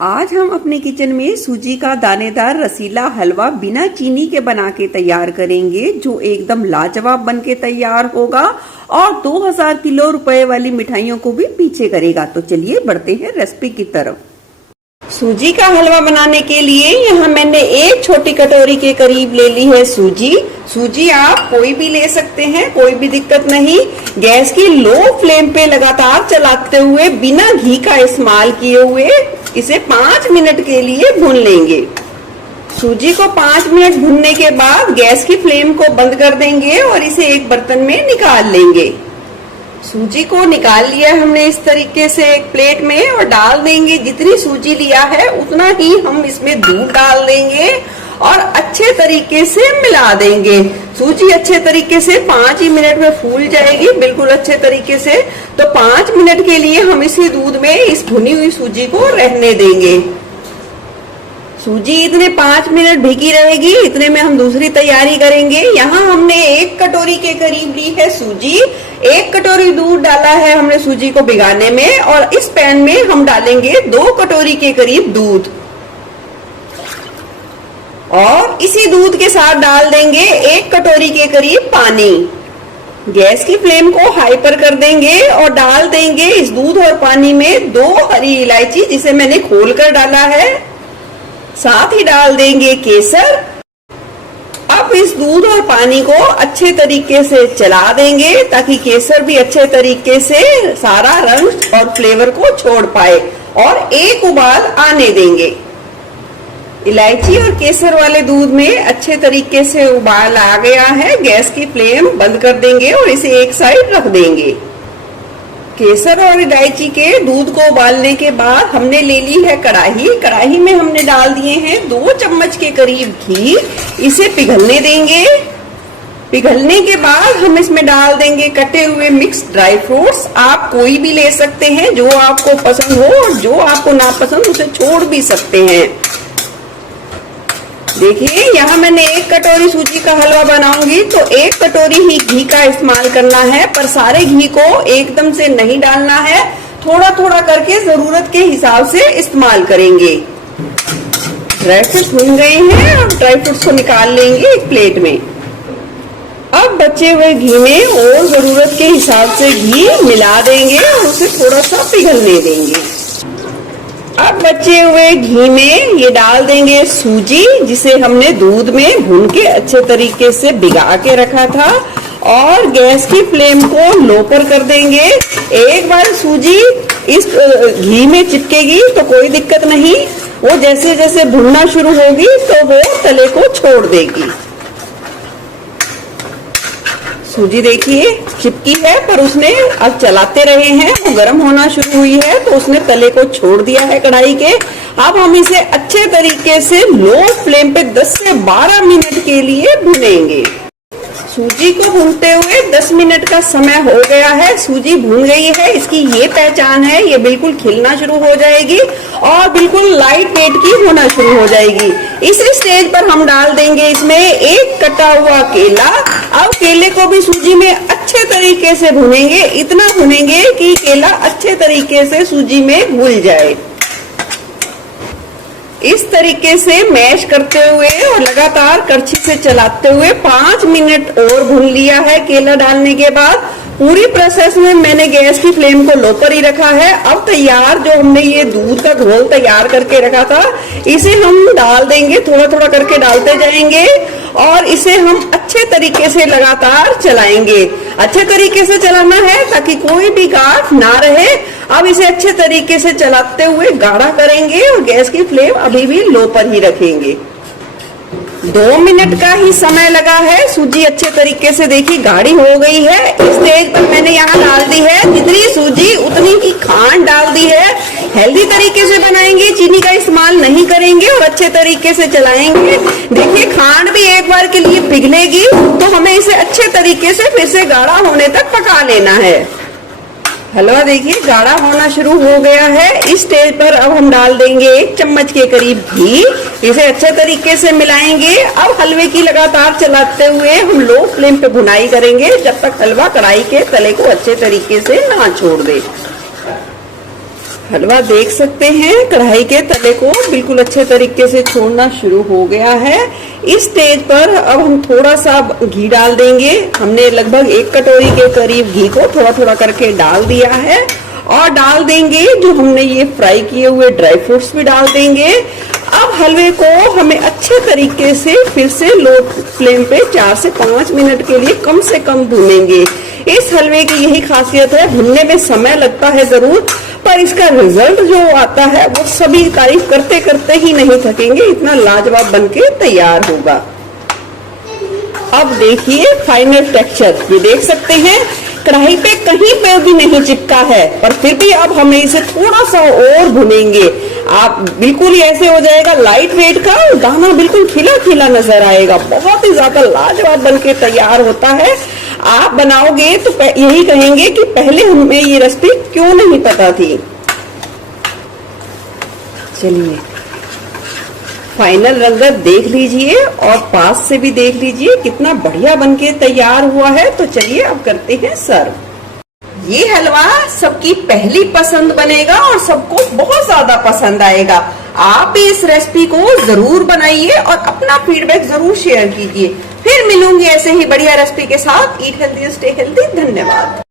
आज हम अपने किचन में सूजी का दानेदार रसीला हलवा बिना चीनी के बना के तैयार करेंगे, जो एकदम लाजवाब बन के तैयार होगा और 2000 किलो रुपए वाली मिठाइयों को भी पीछे करेगा। तो चलिए बढ़ते हैं रेसिपी की तरफ। सूजी का हलवा बनाने के लिए यहाँ मैंने एक छोटी कटोरी के करीब ले ली है सूजी। सूजी आप कोई भी ले सकते हैं, कोई भी दिक्कत नहीं। गैस की लो फ्लेम पे लगातार चलाते हुए बिना घी का इस्तेमाल किए हुए इसे 5 मिनट के लिए भून लेंगे। सूजी को 5 मिनट भूनने के बाद गैस की फ्लेम को बंद कर देंगे और इसे एक बर्तन में निकाल लेंगे। सूजी को निकाल लिया हमने इस तरीके से एक प्लेट में और डाल देंगे। जितनी सूजी लिया है उतना ही हम इसमें दूध डाल देंगे और अच्छे तरीके से मिला देंगे। सूजी अच्छे तरीके से 5 ही मिनट में फूल जाएगी, बिल्कुल अच्छे तरीके से। तो 5 मिनट के लिए हम इसी दूध में इस भुनी हुई सूजी को रहने देंगे। सूजी इतने 5 मिनट भिगी रहेगी, इतने में हम दूसरी तैयारी करेंगे। यहाँ हमने 1 कटोरी के करीब ली है सूजी। 1 कटोरी दूध डाला है हमने सूजी को भिगाने में और इस पैन में हम डालेंगे 2 कटोरी के करीब दूध और इसी दूध के साथ डाल देंगे 1 कटोरी के करीब पानी। गैस की फ्लेम को हाई पर कर देंगे और डाल देंगे इस दूध और पानी में 2 हरी इलायची, जिसे मैंने खोलकर डाला है। साथ ही डाल देंगे केसर। अब इस दूध और पानी को अच्छे तरीके से चला देंगे ताकि केसर भी अच्छे तरीके से सारा रंग और फ्लेवर को छोड़ पाए और एक उबाल आने देंगे। इलायची और केसर वाले दूध में अच्छे तरीके से उबाल आ गया है। गैस की फ्लेम बंद कर देंगे और इसे एक साइड रख देंगे। केसर और इलायची के दूध को उबालने के बाद हमने ले ली है कढ़ाई। कढ़ाई में हमने डाल दिए हैं 2 चम्मच के करीब घी। इसे पिघलने देंगे। पिघलने के बाद हम इसमें डाल देंगे कटे हुए मिक्स ड्राई फ्रूट्स। आप कोई भी ले सकते हैं, जो आपको पसंद हो, और जो आपको ना पसंद उसे छोड़ भी सकते हैं। देखिए यहाँ मैंने 1 कटोरी सूजी का हलवा बनाऊंगी तो 1 कटोरी ही घी का इस्तेमाल करना है, पर सारे घी को एकदम से नहीं डालना है, थोड़ा थोड़ा करके जरूरत के हिसाब से इस्तेमाल करेंगे। ड्राई फ्रूट्स भून गए हैं, अब ड्राई फ्रूट्स को निकाल लेंगे एक प्लेट में। अब बचे हुए घी में और जरूरत के हिसाब से घी मिला देंगे और उसे थोड़ा सा पिघलने देंगे। अब बचे हुए घी में ये डाल देंगे सूजी, जिसे हमने दूध में भून के अच्छे तरीके से भिगा के रखा था और गैस की फ्लेम को लो पर कर देंगे। एक बार सूजी इस घी में चिपकेगी तो कोई दिक्कत नहीं, वो जैसे जैसे भुनना शुरू होगी तो वो तले को छोड़ देगी। सूजी देखिए चिपकी है, पर उसने अब चलाते रहे हैं, वो गर्म होना शुरू हुई है तो उसने तले को छोड़ दिया है कढ़ाई के। अब हम इसे अच्छे तरीके से लो फ्लेम पे 10 से 12 मिनट के लिए भुनेंगे। सूजी को भूनते हुए 10 मिनट का समय हो गया है। सूजी भून गई है, इसकी ये पहचान है, ये बिल्कुल खिलना शुरू हो जाएगी और बिल्कुल लाइट वेट की होना शुरू हो जाएगी। इस स्टेज पर हम डाल देंगे इसमें 1 कटा हुआ केला। अब केले को भी सूजी में अच्छे तरीके से भुनेंगे, इतना भुनेंगे कि केला अच्छे तरीके से सूजी में घुल जाए। इस तरीके से मैश करते हुए और लगातार करछी से चलाते हुए 5 मिनट और भून लिया है केला डालने के बाद। पूरी प्रोसेस में मैंने गैस की फ्लेम को लो पर ही रखा है। अब तैयार जो हमने ये दूध का घोल तैयार करके रखा था, इसे हम डाल देंगे, थोड़ा थोड़ा करके डालते जाएंगे और इसे हम अच्छे तरीके से लगातार चलाएंगे। अच्छे तरीके से चलाना है ताकि कोई भी गांठ ना रहे। अब इसे अच्छे तरीके से चलाते हुए गाढ़ा करेंगे और गैस की फ्लेम अभी भी लो पर ही रखेंगे। 2 मिनट का ही समय लगा है। सूजी अच्छे तरीके से देखिए गाढ़ी हो गई है। इस स्टेज पर मैंने यहाँ डाल दी है जितनी सूजी उतनी ही खांड डाल दी है। हेल्दी तरीके से बनाएंगे, चीनी का इस्तेमाल नहीं करेंगे और अच्छे तरीके से चलाएंगे। देखिए खांड भी एक बार के लिए पिघलेगी तो हमें इसे अच्छे तरीके से फिर से गाढ़ा होने तक पका लेना है। हलवा देखिए गाढ़ा होना शुरू हो गया है। इस स्टेज पर अब हम डाल देंगे 1 चम्मच के करीब घी। इसे अच्छे तरीके से मिलाएंगे। अब हलवे की लगातार चलाते हुए हम लो फ्लेम पे भुनाई करेंगे जब तक हलवा कढ़ाई के तले को अच्छे तरीके से ना छोड़ दे। हलवा देख सकते हैं कढ़ाई के तले को बिल्कुल अच्छे तरीके से छोड़ना शुरू हो गया है। इस स्टेज पर अब हम थोड़ा सा घी डाल देंगे। हमने लगभग 1 कटोरी के करीब घी को थोड़ा थोड़ा करके डाल दिया है और डाल देंगे जो हमने ये फ्राई किए हुए ड्राई फ्रूट्स भी डाल देंगे। अब हलवे को हमें अच्छे तरीके से फिर से लो फ्लेम पे 4 से 5 मिनट के लिए कम से कम भूनेंगे। इस हलवे की यही खासियत है, भुनने में समय लगता है जरूर, पर इसका रिजल्ट जो आता है वो सभी तारीफ करते करते ही नहीं थकेंगे, इतना लाजवाब बनके तैयार होगा। अब देखिए फाइनल टेक्सचर, ये देख सकते हैं कढ़ाई पे कहीं पे भी नहीं चिपका है, पर फिर भी अब हमें इसे थोड़ा सा और भुनेंगे। आप बिल्कुल ही ऐसे हो जाएगा लाइट वेट का, दाना बिल्कुल खिला खिला नजर आएगा, बहुत ही ज्यादा लाजवाब बनके तैयार होता है। आप बनाओगे तो यही कहेंगे कि पहले हमें ये रेसिपी क्यों नहीं पता थी। चलिए फाइनल रंगत देख लीजिए और पास से भी देख लीजिए कितना बढ़िया बनके तैयार हुआ है। तो चलिए अब करते हैं सर्व। ये हलवा सबकी पहली पसंद बनेगा और सबको बहुत ज्यादा पसंद आएगा। आप भी इस रेसिपी को जरूर बनाइए और अपना फीडबैक जरूर शेयर कीजिए। फिर मिलूंगी ऐसे ही बढ़िया रेसिपी के साथ। Eat healthy stay healthy. धन्यवाद।